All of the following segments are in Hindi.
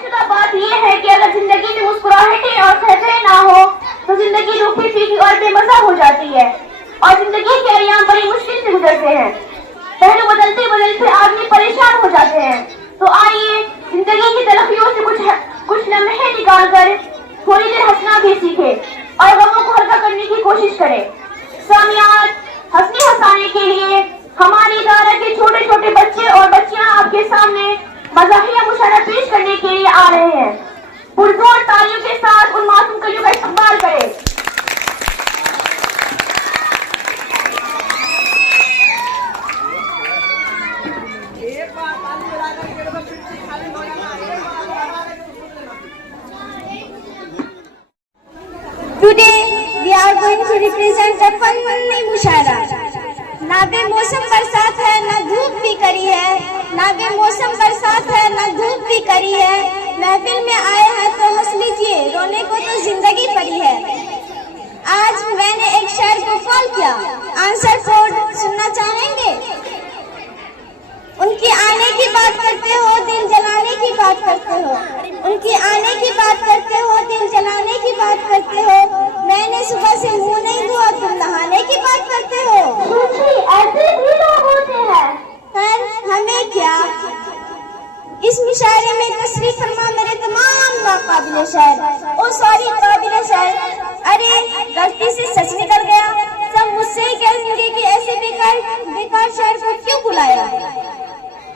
तयशुदा बात ये है कि अगर जिंदगी में मुस्कुराहटें और खैफे ना हो तो जिंदगी रूखी फीकी और बेमजा हो जाती है और जिंदगी के अयाम बड़ी मुश्किल से गुजरते हैं। पहले बदलते बदलते आदमी परेशान हो जाते हैं। तो आइए जिंदगी की तलखियों से कुछ लम्हे निकाल कर थोड़ी देर हंसना भी सीखे और गमों को हल्का करने की कोशिश करें। सामियात, हंसने हंसाने के लिए हमारी इदारा के छोटे छोटे बच्चे और बच्चियां आपके सामने मज़ाहिया मुशायरा पेश करने के लिए आ रहे हैं। पुरजोर तालियों के साथ उन मासूम कलियों का इस्तकबाल करें। Today we are going to represent a funny मुशायरा। ना बेमौसम बरसात है ना धूप भी करी है, ना बेमौसम बरसात है ना धूप भी करी है। महफिल में आए हैं तो हंस लीजिए, रोने को तो जिंदगी पड़ी है। आज मैंने एक शायर को कॉल किया, आंसर कोड सुनना चाहेंगे? उनकी आने की बात करते हो, दिल जलाने की बात करते हो। उनकी आने की बात करते हो, दिल जलाने की बात करते हो। मैंने सुबह से मुंह नहीं धोया, तुम नहाने की बात करते हो। ऐसे भी लोग होते हैं। पर हमें क्या, इस मुशायरे में तशरीफ फरमा मेरे तमाम नाकाबिले शायर। ओ सॉरी काबिले शायर, अरे गलती से सच निकल गया। सब मुझसे ही कहेंगे कि ऐसे बेकार शायर को क्यों बुलाया।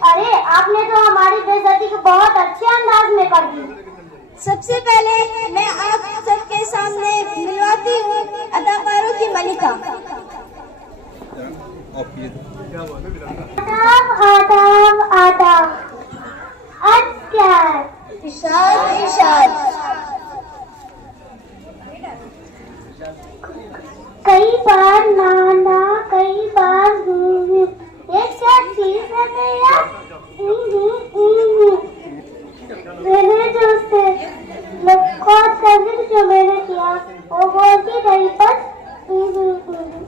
अरे आपने तो हमारी बेइज्जती को बहुत अच्छे अंदाज में कर दी। सबसे पहले मैं आप सबके सामने मिलवाती हूँ अदाकारों की मलिका। आदाब आदाब, आज क्या है? इरशाद इरशाद। कई बार नाना कई बार ये क्या चीज है भैया? मैंने जो उससे मुलाकात करने जो मैंने किया वो बोलती रही बस।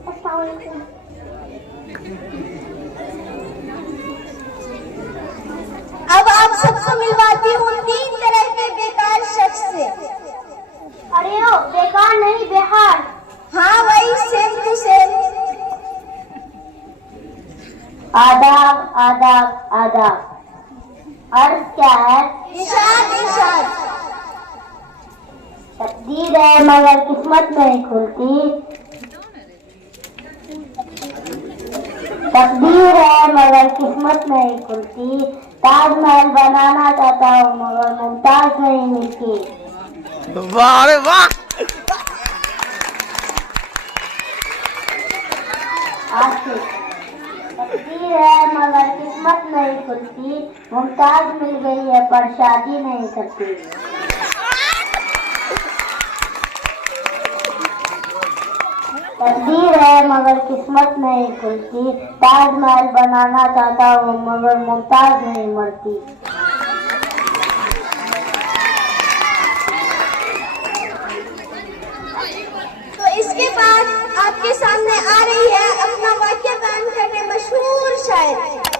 अस्सलाम वालेकुम। अब आप सबको मिलवाती हूँ 3 तरह के बेकार शख्स से। अरे ओ बेकार नहीं बेहाल। हाँ वही, सेम टू सेम। आदाब आदाब आदाब, अर्ज क्या है? इरशाद इरशाद। तकदीर है मगर किस्मत नहीं खुलती, तकदीर है मगर किस्मत नहीं खुलती। ताजमहल बनाना चाहता हूँ मगर मुमताज नहीं मिलती। वाह रे वाह। तकदीर है मगर किस्मत नहीं खुलती, मुमताज मिल गई है पर शादी नहीं करती। तकदीर है मगर किस्मत नहीं खुलती, ताजमहल बनाना चाहता हूँ मगर मुमताज नहीं मरती। तो इसके बाद आपके सामने आ रही है अपना वाक्य बयान करने मशहूर शायर,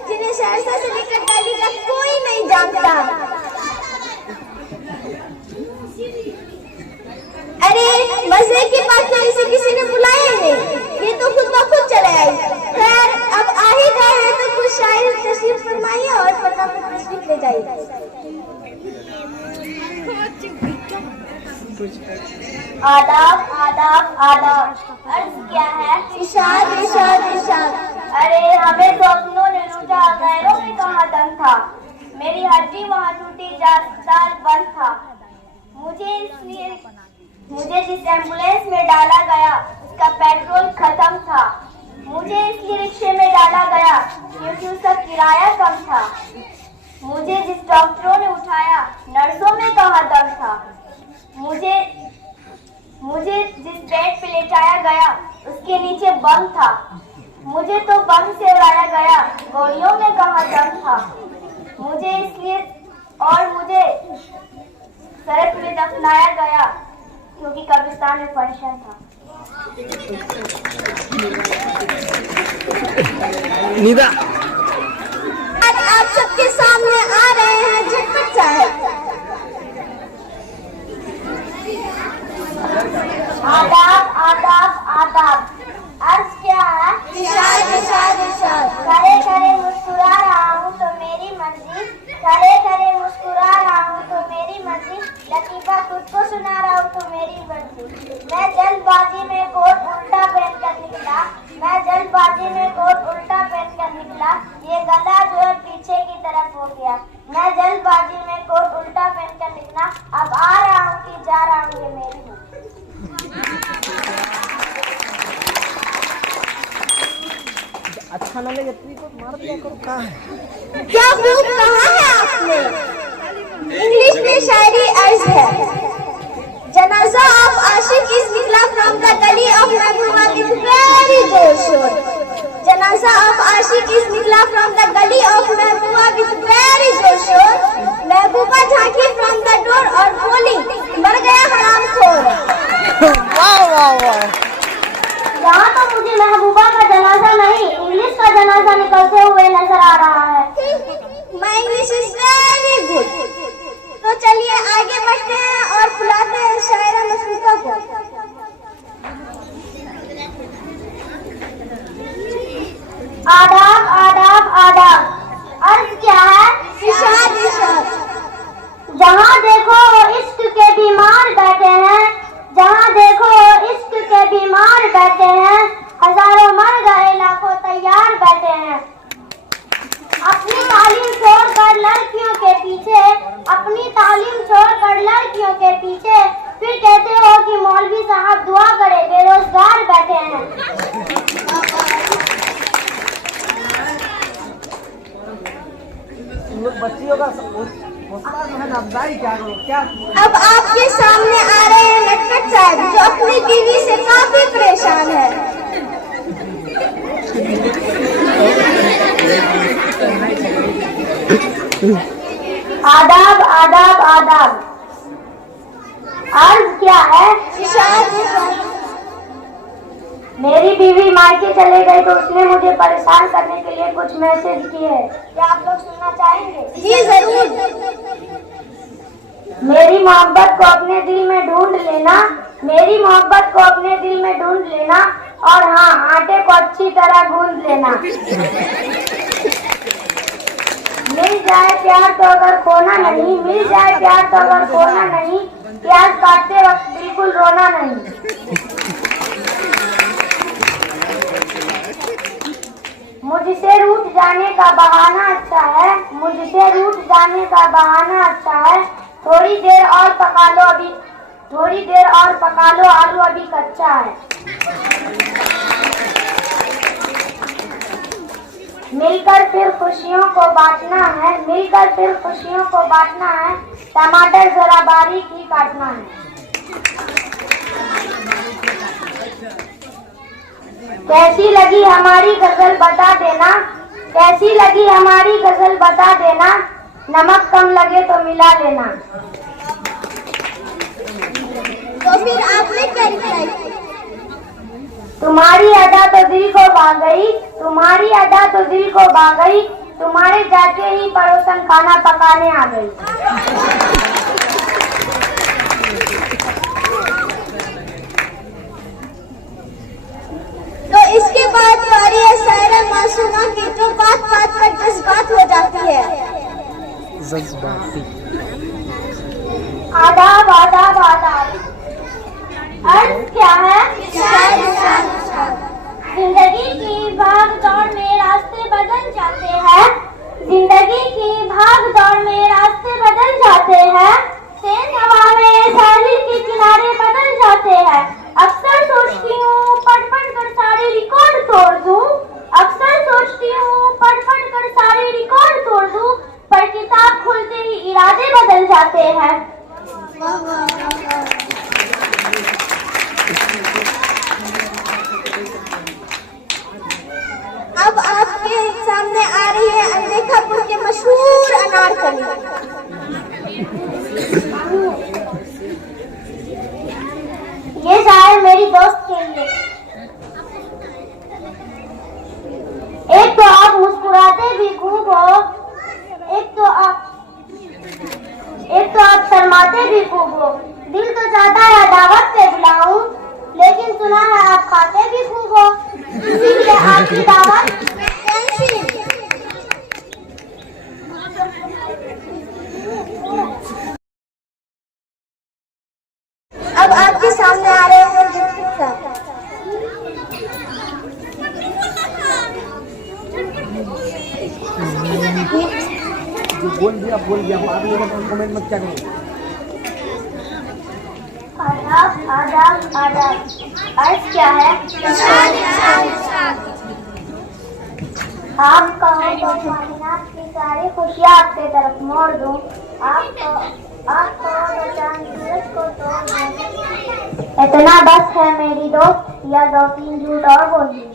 जिन्हें सहरसा से लेकर दिल्ली तक कोई नहीं जानता। अरे मजे की बात नहीं, इसे किसी ने बुलाया नहीं, ये तो खुद ब खुद चले आई। खैर अब आ ही गए हैं तो कुछ शायर तशरीफ फरमाइए और फटाफट तशरीफ ले जाइए। आदाब आदाब आदाब, अर्ज क्या है? इरशाद इरशाद इरशाद। अरे हमें तो अपनों ने लूटा, गैरों में कहाँ दम था। मेरी हड्डी वहाँ टूटी, जाल बंद था। मुझे जिस एम्बुलेंस में डाला गया उसका पेट्रोल खत्म था। मुझे इसलिए रिक्शे में डाला गया क्योंकि उसका किराया कम था। मुझे जिस डॉक्टरों ने उठाया नर्सों में कहाँ दम था। मुझे जिस बेड पे लेटाया गया उसके नीचे बम था। मुझे तो बम से उड़ाया गया, गोलियों में कहाँ दम था। मुझे सड़क में दफनाया गया क्योंकि कब्रिस्तान में फंक्शन था। निदा आप सबके सामने आ रहे हैं झटपट साहब। आदाब आदाब आदाब। अर्ज क्या है? इरशाद इरशाद इरशाद। खड़े खड़े मुस्कुरा रहा हूँ तो मेरी मर्जी, खड़े खड़े मुस्कुरा रहा हूँ तो मेरी मर्जी, लतीफा खुद को सुना रहा हूँ तो मेरी मर्जी। मैं जल्दबाजी में कोट उल्टा पहन कर निकला, मैं जल्दबाजी में कोट उल्टा पहन कर निकला, ये गला जो है पीछे की तरफ हो गया। मैं जल्दबाजी में कोट उल्टा पहन कर निकला, अब आ रहा हूँ कि जा रहा हूँ ये मेरी मर्जी। अच्छा ना लगे तो मार दिया करो। कहाँ है? क्या खूब कहा है आपने। इंग्लिश में शायरी अर्ज है, जनाजा ऑफ आशिक इज निकला फ्रॉम द गली ऑफ महबूबा विद वेरी जोर शोर। जनाजा ऑफ आशिक इज निकला फ्रॉम द गली ऑफ महबूबा विद वेरी जोर शोर। महबूबा झांकी फ्रॉम द डोर और बोली, मर गया हरामखोर। वाह वाह वाह। यहाँ तो मुझे महबूबा का जनाजा नहीं, इंग्लिश का जनाजा निकलते हुए नजर आ रहा है। My English is very good. तो चलिए आगे बढ़ते हैं और बुलाते हैं शायरा मशरूका को। आदाब आदाब आदाब। अर्ज क्या है? इरशाद इरशाद। जहाँ देखो इश्क के बीमार बैठे हैं, जहाँ देखो इश्क के बीमार बैठे हैं, हजारों मर गए लाखों तैयार बैठे हैं। अपनी तालीम छोड़कर लड़कियों के पीछे, अपनी तालीम छोड़कर लड़कियों के पीछे, फिर कहते हो कि मौलवी साहब दुआ करे, बेरोजगार बैठे हैं। बच्चियों का अफजाई क्या करो क्या? अब आपके सामने आ रहे हैं नटखट साहब, जो अपनी बीवी से काफी परेशान है। आदाब आदाब आदाब। अर्ज क्या है? इरशाद इरशाद। मेरी बीवी मायके चले गई तो उसने मुझे परेशान करने के लिए कुछ मैसेज किए हैं, क्या आप लोग सुनना चाहेंगे? जी जरूर। मेरी मोहब्बत को अपने दिल में ढूंढ लेना, मेरी मोहब्बत को अपने दिल में ढूंढ लेना, और हाँ, आटे को अच्छी तरह गूंद लेना। मिल जाए प्यार तो अगर खोना नहीं, मिल जाए प्यार तो अगर खोना नहीं, प्याज काटते वक्त बिल्कुल रोना नहीं। मुझसे रूठ जाने का बहाना अच्छा है, मुझसे रूठ जाने का बहाना अच्छा है, थोड़ी देर और पका लो अभी, थोड़ी देर और पका लो, आलू अभी कच्चा है। मिलकर फिर खुशियों को बांटना है, मिलकर फिर खुशियों को बांटना है, टमाटर जरा बारीक ही काटना है। कैसी लगी हमारी गजल बता देना, कैसी लगी हमारी गजल बता देना, नमक कम लगे तो मिला लेना। तो फिर आपने क्या रिप्लाई? तुम्हारी अदा तो दिल को भा गई, तुम्हारी अदा तो दिल को भा गई, तुम्हारे जाते ही पड़ोसन खाना पकाने आ गई। तो इसके बाद बारी है शायरा मासूमा की, जो बात बात पर जज्बात हो जाती है। जज्बाती। आदाब आदाब आदाब। अर्ज क्या है? जिंदगी की भाग दौड़ में रास्ते बदल जाते हैं, जिंदगी की भाग दौड़ में रास्ते बदल जाते हैं, तेज हवा में साहिल के किनारे बदल जाते हैं। अक्सर सोचती हूँ पढ़ पढ़ कर सारे रिकॉर्ड तोड़ दूं, अक्सर सोचती हूँ पढ़ पढ़ कर सारे रिकॉर्ड तोड़ दूं, पर किताब खुलते ही इरादे बदल जाते हैं। अब आपके सामने आ रही है अंदेखापुर के मशहूर अनारकली। ये शायर मेरी दोस्त के लिए। एक तो आप मुस्कुराते भी खूब हो, एक तो आप शर्माते भी खूब हो। दिल तो चाहता है दावत पे बुलाऊं, जो बोल दिया बाद में अगर कमेंट मत क्या करो। आदाब आदाब आदाब। अर्ज क्या है? आप कहो तो कायनात की सारी खुशियाँ आपके तरफ मोड़ दूं। आप कहो तो चांद सूरज को तोड़ दूं। इतना बस है मेरी दोस्त, या 2-3 झूठ और बोल दूं।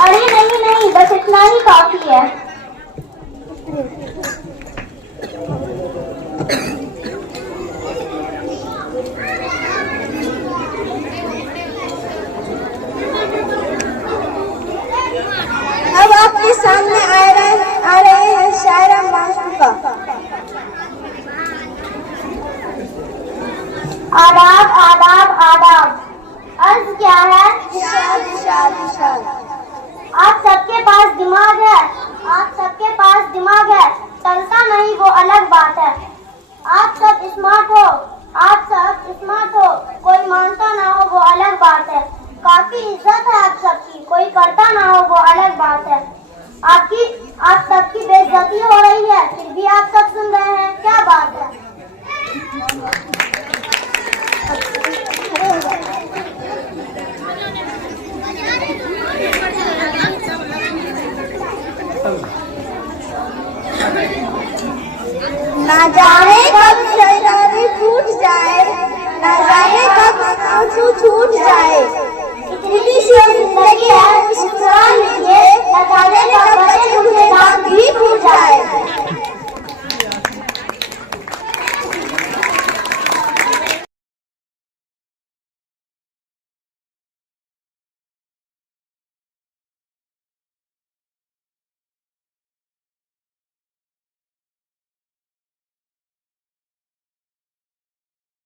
अरे नहीं, बस इतना ही काफी है। अब आपके सामने आ रहे हैं शायरा मासूका। आदाब आदाब आदाब। अर्ज क्या है? इरशाद। आप सबके पास दिमाग है, चलता नहीं वो अलग बात है। आप सब स्मार्ट हो, कोई मानता ना हो वो अलग बात है। काफी इज्जत है आप सबकी, कोई करता ना हो वो अलग बात है। आप सबकी बेइज्जती हो रही है, फिर भी आप सब सुन रहे हैं, क्या बात है? ना जाने